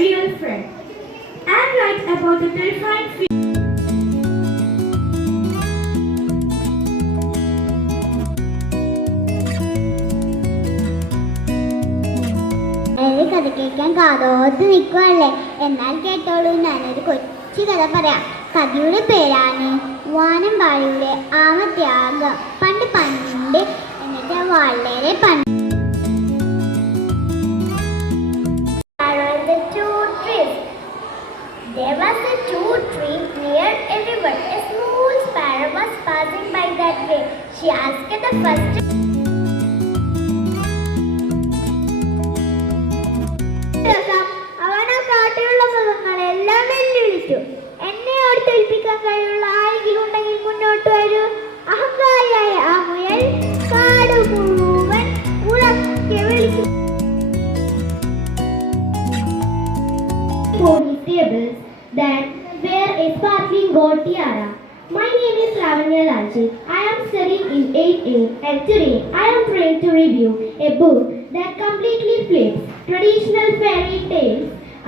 real friend and write about the terrifying fear. കഥ കേൾക്കാൻ കാതോർത്ത് നിൽക്കുവല്ലേ? എന്നാൽ കേട്ടോളൂ, ഞാനൊരു കൊച്ചു കഥ പറയാം. കഥയുടെ പേരാണ് വാനമ്പാടിയുടെ ആമത്യാഗം. പണ്ട് പണ്ട് എന്നിട്ട് വളരെ പണ്ട് There was a two tree near a river. A small sparrow was passing by that way. She asked the first അവൻ ആ കാട്ടിലുള്ള മൃഗങ്ങളെല്ലാം വെല്ലുവിളിച്ചു. എന്നെ ഓടിത്തൊഴിപ്പിക്കാൻ കഴിവുള്ള ആരെങ്കിലും ഉണ്ടെങ്കിൽ മുന്നോട്ട് വരൂ. അഹങ്കാരിയായ ആ മുയൽ കാട് മുഴുവൻ ഉറക്കെ വിളിച്ചു. Tables that wear a sparkling gold tiara. My name is Lavanya Lanchit. I am studying in 8A and today I am trying to review a book that completely flips traditional fairy tales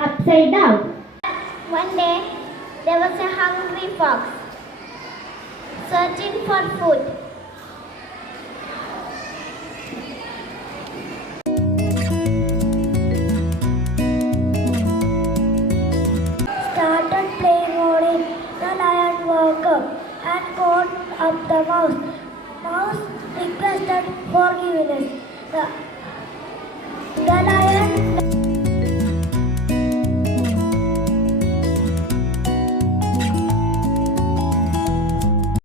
upside down. One day, there was a hungry fox searching for food. Started playing on it. The lion woke up and called up the mouse. Mouse requested forgiveness.